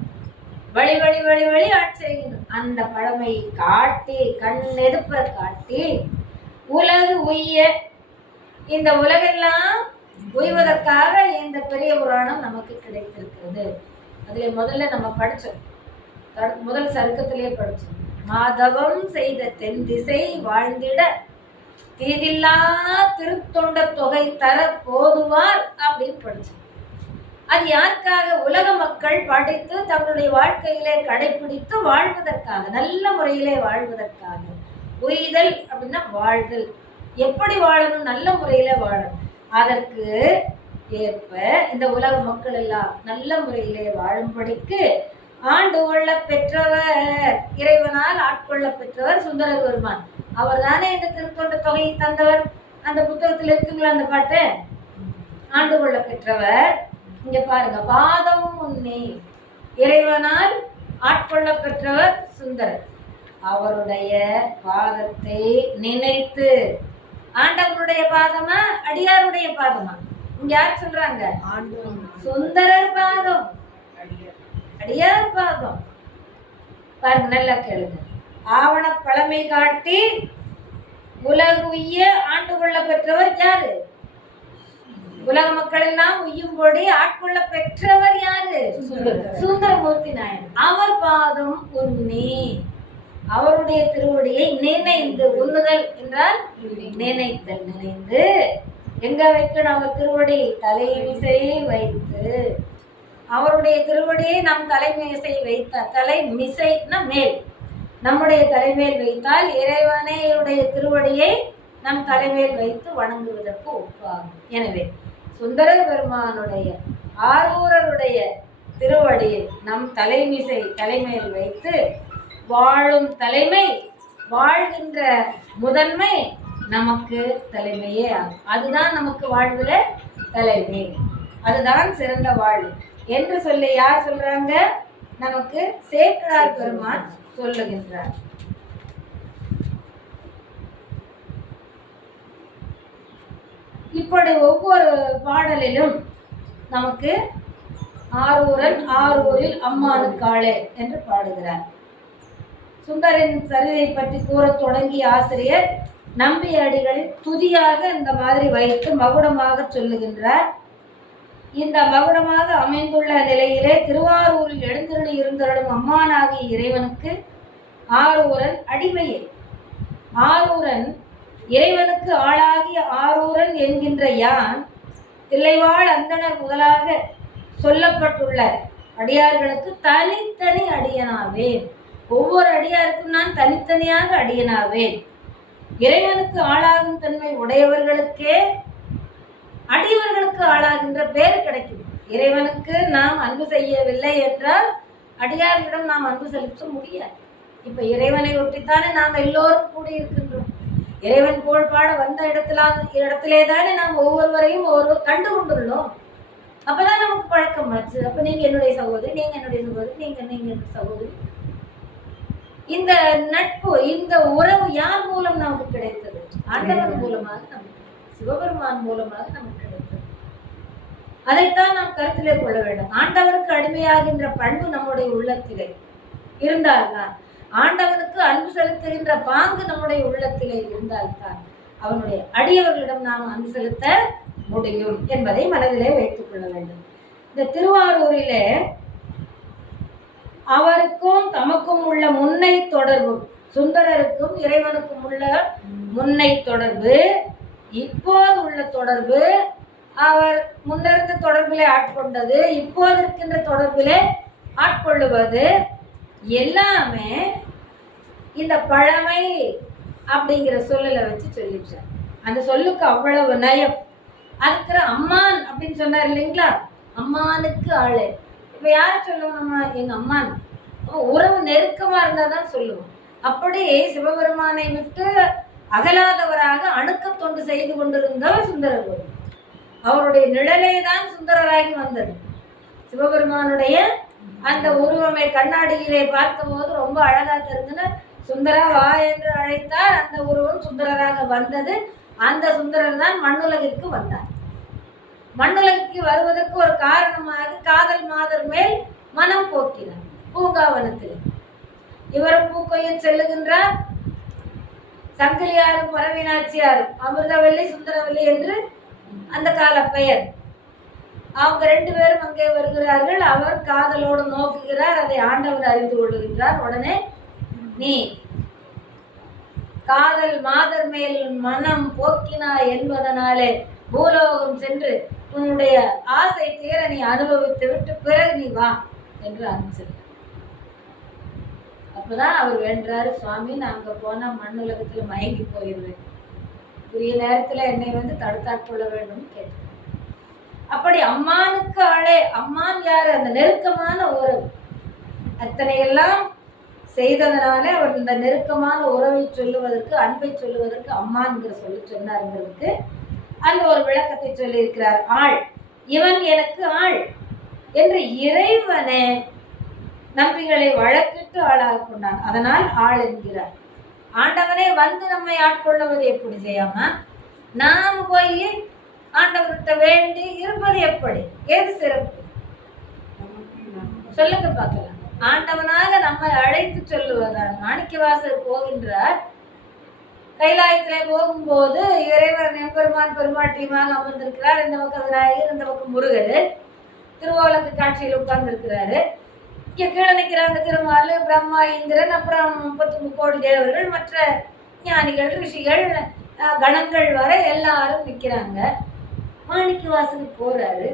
வழி வழி வழி வழி ஆட்செய்கின்றோம். அந்த பழமை காட்டி, கண் எதிர்ப்புற காட்டி, உலகு உய்ய, இந்த உலகெல்லாம் உய்வதற்காக இந்த பெரிய புராணம் நமக்கு கிடைத்திருக்கிறது. அதுல முதல்ல நம்ம படிச்சோம், முதல் சருக்கத்திலேயே படிச்சோம். மாதவம் செய்த தென் திசை வாழ்ந்திட தீதில்லா திருத்தொண்ட தொகை தர போதுவார் அப்படின்னு படிச்சோம். அது யாருக்காக? உலக மக்கள் படித்து தங்களுடைய வாழ்க்கையிலே கடைபிடித்து வாழ்வதற்காக, நல்ல முறையிலே வாழ்வதற்காக. உய்தல் அப்படின்னா வாழ்தல். எப்படி வாழணும்? நல்ல முறையில வாழணும். அதற்கு ஏற்ப இந்த உலக மக்கள் எல்லாம் நல்ல முறையிலே வாழும்படிக்கு ஆண்டு கொள்ள பெற்றவர், இறைவனால் ஆட்கொள்ள பெற்றவர் சுந்தர பெருமான். அவர் தானே இந்த திருத்தொண்ட தொகையை தந்தவர். அந்த புத்தகத்தில் இருக்குங்களா அந்த பாட்டு? ஆண்டு கொள்ள பெற்றவர். இங்க பாருங்க, பாதம் முன்னே இறைவனால் ஆட்கொள்ள பெற்றவர் சுந்தரர். அவருடைய பாதத்தை நினைத்து, ஆண்டவருடைய பாதமா அடியாருடைய பாதமா? இங்க யார் சொல்றாங்க? சுந்தரர் பாதம், அடியார் பாதம். பாருங்க, நல்லா கேளுங்க. ஆவண பழமை காட்டி உலகு உய்ய ஆண்டு கொள்ள பெற்றவர் யாரு? உலக மக்கள் எல்லாம் உய்யும்படி ஆட்கொள்ள பெற்றவர் யாரு? சுந்தரமூர்த்தி நாயனர். அவர் பாதம் உன்னி, அவருடைய திருவடியை நினைந்து, உண்ணுதல் என்றால் நினைத்தல், நினைந்து எங்க வைக்கணும்? அவர் திருவடி தலைமிசையை வைத்து, அவருடைய திருவடியை நம் தலைமிசை வைத்தால், தலைமிசைனா மேல், நம்முடைய தலைமேல் வைத்தால் இறைவனையுடைய திருவடியை நம் தலைமேல் வைத்து வணங்குவதற்கு ஒப்பாகும். எனவே சுந்தர பெருமானுடைய ஆரூரருடைய திருவடியை நம் தலைமிசை தலைமேல் வைத்து வாழும் தலைமை, வாழ்கின்ற முதன்மை நமக்கு தலைமையே ஆகும். அதுதான் நமக்கு வாழ்வுல தலைமை, அதுதான் சிறந்த வாழ்வு என்று சொல்லி யார் சொல்றாங்க? நமக்கு சேக்கிழார் பெருமான் சொல்லுகின்றார். இப்படி ஒவ்வொரு பாடலிலும் நமக்கு ஆரூரன் ஆரூரில் அம்மானுக்காளே என்று பாடுகிறார். சுந்தரின் சரிதை பற்றி கூற தொடங்கிய ஆசிரியர் நம்பியடிகளின் துதியாக இந்த மாதிரி வைத்து மகுடமாக சொல்லுகின்றார். இந்த மகுடமாக அமைந்துள்ள நிலையிலே திருவாரூரில் எழுந்தருளி இருந்தருளும் அம்மானாகிய இறைவனுக்கு ஆரூரன் அடிமையே. ஆரூரன் இறைவனுக்கு ஆளாகிய ஆரூரன் என்கின்ற யான் தில்லைவாழ் அந்தணர் முதலாக சொல்லப்பட்டுள்ள அடியார்களுக்கு தனித்தனி அடியனாவேன். ஒவ்வொரு அடியாருக்கும் நான் தனித்தனியாக அடியனாவேன். இறைவனுக்கு ஆளாகும் தன்மை உடையவர்களுக்கே அடியவர்களுக்கு ஆளாகின்ற பேர் கிடைக்கும். இறைவனுக்கு நாம் அன்பு செய்யவில்லை என்றால் அடியார்களிடம் நாம் அன்பு செலுத்த முடியாது. இப்ப இறைவனை ஒட்டித்தானே நாம் எல்லோரும் கூடியிருக்கின்றோம். இறைவன் புகழ் பாட வந்த இடத்திலே தானே நாம் ஒவ்வொருவரையும் ஒவ்வொருவர் கண்டு கொண்டுள்ளோம். அப்பதான் நமக்கு பழக்கம் ஆச்சு. அப்ப நீங்க என்னுடைய சகோதரி, நீங்க என்னுடைய சகோதரி, நீங்க என்னுடைய சகோதரி. இந்த நட்பு, இந்த உறவு யார் மூலம் நமக்கு கிடைத்தது? ஆண்டவன் மூலமாக நமக்கு, சிவபெருமான் மூலமாக நமக்கு கிடைத்தது. அதைத்தான் நாம் கருத்திலே கொள்ள வேண்டும். ஆண்டவனுக்கு அடிமையாகின்ற பண்பு நம்முடைய உள்ளத்திலே இருந்தால்தான், ஆண்டவனுக்கு அன்பு செலுத்துகின்ற பாங்கு நம்முடைய உள்ளத்திலே இருந்தால்தான் அவனுடைய அடியவர்களிடம் நாம் அன்பு செலுத்த முடியும் என்பதை மனதிலே வைத்துக் கொள்ள வேண்டும். இந்த திருவாரூரிலே அவருக்கும் தமக்கும் உள்ள முன்னை தொடர்பு, சுந்தரருக்கும் இறைவனுக்கும் உள்ள முன்னை தொடர்பு, இப்போது உள்ள தொடர்பு, அவர் முன்னிருந்த தொடர்பிலே ஆட்கொண்டது, இப்போது இருக்கின்ற தொடர்பிலே ஆட்கொள்ளுவது எல்லாமே இந்த பழமை அப்படிங்கிற சொல்லல வச்சு சொல்லிட்டார். அந்த சொல்லுக்கு அவ்வளவு நயம். அதுக்கு அம்மான் அப்படின்னு சொன்னார் இல்லைங்களா? அம்மானுக்கு ஆளு. இப்ப யார சொல்லுவோம் நம்ம? எங்க அம்மான். உறவு நெருக்கமா இருந்தாதான் சொல்லுவோம். அப்படி சிவபெருமானை விட்டு அகலாதவராக அணுக்க தொண்டு செய்து கொண்டிருந்தவர் சுந்தரர். அவருடைய நிழலே தான் சுந்தரராகி வந்தது. சிவபெருமானுடைய அந்த உருவமை கண்ணாடியிலே பார்த்தபோது ரொம்ப அழகா தெரிஞ்சுன்னு சுந்தரா வா என்று அழைத்தார். அந்த உருவம் சுந்தரராக வந்தது. அந்த சுந்தரர் தான் மண்ணுலகிற்கு வந்தார். மண்ணுலகிற்கு வருவதற்கு ஒரு காரணமாக காதல் மாதர் மேல் மனம் போக்கினார் பூங்காவனத்தில். இவரும் பூக்கொய்ய செல்லுகின்றார். சங்கிலியாரும் பரவினாச்சியாரும் அமிர்தவல்லி சுந்தரவல்லி என்று அந்த கால பெயர். அவங்க ரெண்டு பேரும் அங்கே வருகிறார்கள். அவர் காதலோடு நோக்குகிறார். அதை ஆண்டவர் அறிந்து கொள்ளுகின்றார். உடனே நீ காதல் மாதர் மேல் மனம் போக்கினாய் என்பதனாலே பூலோகம் சென்று உன்னுடைய ஆசை தீர நீ அனுபவித்து விட்டு பிறகு நீ வா என்று அனுப்பிச்சிருக்க. அப்பதான் அவர் வேண்டாரு, சுவாமி நான் அங்க போனா மண்ணுலகத்துல மயங்கி போயிடுவேன், உரிய நேரத்துல என்னை வந்து தடுத்தாட்கொள்ள வேண்டும் கேட்டார். அப்படி அம்மானுக்கு ஆளே. அம்மான் யாரு? அந்த நெருக்கமான உறவு. அத்தனை எல்லாம் செய்ததனாலே அவர் இந்த நெருக்கமான உறவை சொல்லுவதற்கு, அன்பை சொல்லுவதற்கு அம்மான்கிற சொல்லி சொன்னாருங்கிறதுக்கு அந்த ஒரு விளக்கத்தை சொல்லி இருக்கிறார். ஆள், இவன் எனக்கு ஆள் என்று இறைவனே நம்பிகளை வழக்கிட்டு ஆளாக கொண்டான். அதனால் ஆள் என்கிறார். ஆண்டவனே வந்து நம்மை ஆட்கொள்ளுவது எப்படி செய்யாம நாம் போய் ஆண்டவர்கிட்ட வேண்டி இருப்பது எப்படி? ஏது சிறப்பு சொல்லுங்க பார்க்கலாம். ஆண்டவனாக நம்மை அழைத்து சொல்லுவதான். மாணிக்கவாசர் போகின்றார். கைலாயத்திலே போகும்போது இறைவர் நெம்பெருமான் பெருமாட்டியமாக அமர்ந்திருக்கிறார். இந்த பக்கம் விநாயகர், இந்த பக்கம் முருகர் திருவோலக்கு காட்சியில் உட்கார்ந்துருக்கிறாரு. இங்கே கீழே நிற்கிறாங்க திருமால், பிரம்மா, இந்திரன், அப்புறம் 33 கோடி தேவர்கள், மற்ற ஞானிகள், ரிஷிகள், கணங்கள் வரை எல்லாரும் நிற்கிறாங்க. மாணிக்கவாசகர் போறாரு.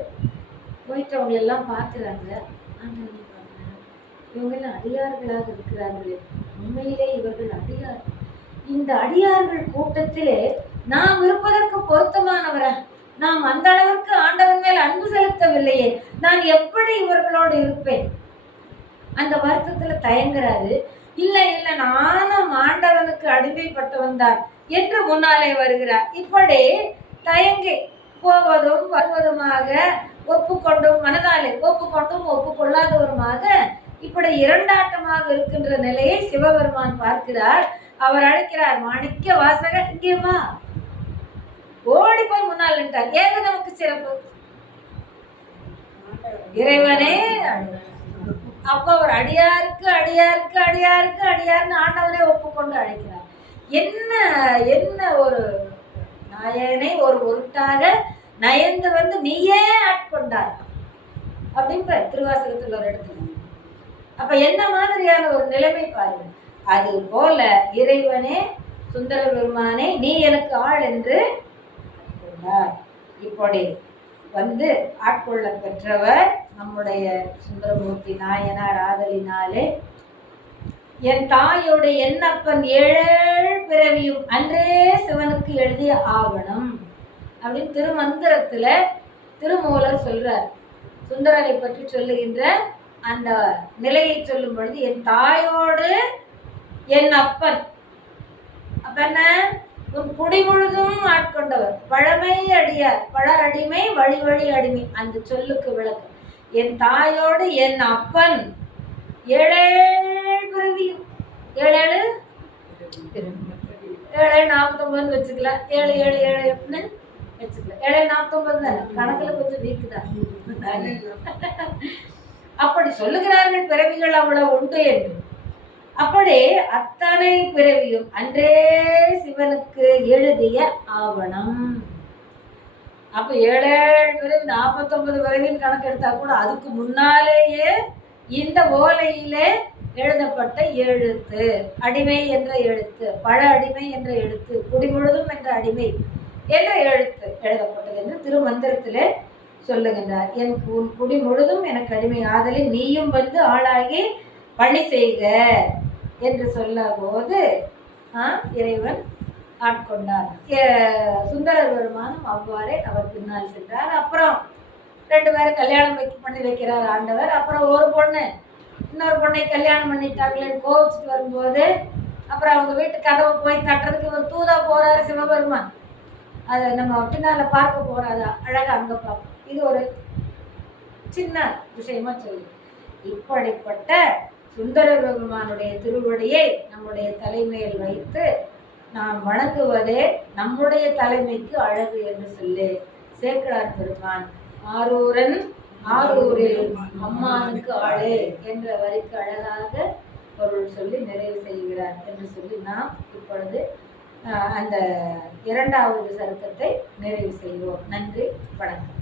போயிட்டவங்க எல்லாம் பார்க்குறாங்க. இவங்கெல்லாம் அடியார்களாக இருக்கிறார்களே, உண்மையிலே இவர்கள் அடியார். இந்த அடியார்கள் கூட்டத்திலே நாம் இருப்பதற்கு பொருத்தமானவரா? நாம் அந்த அளவுக்கு ஆண்டவன் மேல் அன்பு செலுத்தவில்லையே, நான் எப்படி இவர்களோடு இருப்பேன்? அந்த வருத்தத்துல தயங்குறாரு. இல்லை இல்லை, நானும் ஆண்டவனுக்கு அடிமைப்பட்டவன் தான் என்று முன்னாலே வருகிறார். இப்படி தயங்கி போவதும் வருவதுமாக, ஒப்புக்கொண்டும் மனதாலே ஒப்புக்கொண்டும் ஒப்புக்கொள்ளாதவருமாக இப்படி இரண்டாட்டமாக இருக்கின்ற நிலையை சிவபெருமான் பார்க்கிறார். அவர் அழைக்கிறார், மாணிக்க வாசக இங்கே வா. ஓடி போய் முன்னால் நின்றார். ஏது நமக்கு சிறப்பு? இறைவனே அப்ப அவர் அடியாருக்கு அடியாருக்கு அடியாருக்கு அடியார்னு ஆண்டவரே ஒப்புக்கொண்டு அழைக்கிறார். என்ன என்ன ஒரு நாயனை ஒரு பொருட்டாக நயந்து வந்து நீயே ஆட்கொண்டார் அப்படின்ற திருவாசகத்தில் ஒரு இடத்துல. அப்ப என்ன மாதிரியான ஒரு நிலைமை பாருங்க. அது போல இறைவனே சுந்தர பெருமானே நீ எனக்கு ஆள் என்று ஆட்கொண்டார். இப்படி வந்து ஆட்கொள்ள பெற்றவர் நம்முடைய சுந்தரமூர்த்தி நாயனார் ஆதலினாலே என் தாயோட என்னப்பன் 7 பிறவியும் அன்றே சிவனுக்கு எழுதிய ஆவணம் அப்படின்னு திருமந்திரத்துல திருமூலர் சொல்றார். சுந்தரரை பற்றி சொல்லுகின்ற அந்த நிலையை சொல்லும் பொழுது என் தாயோடு என் அப்பன் அப்ப என்ன உன் குடி முழுதும் ஆட்கொண்டவர் பழமை அடியார் பழ அடிமை வழி வழி அடிமை அந்த சொல்லுக்கு விளக்கம். என் தாயோடு என் அப்பன் 7 பிறவியும் 7 49 வச்சுக்கலாம். 7 7 7 வச்சுக்கலாம். 7 49 தானே கணக்குல கொஞ்சம் வீக்கு தான். அப்படி சொல்லுகிறார்கள் பிறவிகள் அவ்வளவு உண்டு என்று. அப்படி அத்தனை பிறவியும் அன்றே சிவனுக்கு எழுதிய ஆவணம். அப்ப 7 பிறவி 49 பிறவின்னு கணக்கு எடுத்தா கூட அதுக்கு முன்னாலேயே இந்த ஓலையிலே எழுதப்பட்ட எழுத்து அடிமை என்ற எழுத்து பழ அடிமை என்ற எழுத்து குடிமுழுதும் என்ற அடிமை என்ற எழுத்து எழுதப்பட்டது என்று திருமந்திரத்திலே சொல்லுகின்றார். எனக்கு உன் குடி முழுதும் எனக்கு அடிமை ஆதலில் நீயும் வந்து ஆளாகி பணி செய்க என்று சொல்ல போது இறைவன் ஆட்கொண்டார். சுந்தர பெருமானும் அவ்வாறே அவர் பின்னால் சென்றார். அப்புறம் 2 பேரும் கல்யாணம் பண்ணி வைக்கிறார் ஆண்டவர். அப்புறம் ஒரு பொண்ணு இன்னொரு பொண்ணை கல்யாணம் பண்ணிட்டாங்களேன்னு கோவிச்சுட்டு வரும்போது அப்புறம் அவங்க வீட்டு கதவை போய் தட்டுறதுக்கு ஒரு தூதா போறாரு சிவபெருமான். அதை நம்ம பின்னால பார்க்க போறாதா அழகா அங்க பார்ப்போம். இது ஒரு சின்ன விஷயமா சொல்லு. இப்படிப்பட்ட சுந்தர பெருமானுடைய திருவடியை நம்முடைய தலைமையில் வைத்து நாம் வணங்குவதே நம்முடைய தலைமைக்கு அழகு என்று சொல்லி சேக்கிழார் பெருமான் ஆரூரன் ஆரூரில் அம்மானுக்கு ஆளே என்ற வரிக்கு அழகாக பொருள் சொல்லி நிறைவு செய்கிறார் என்று சொல்லி நாம் இப்பொழுது அந்த 2வது சருக்கத்தை நிறைவு செய்வோம். நன்றி, வணக்கம்.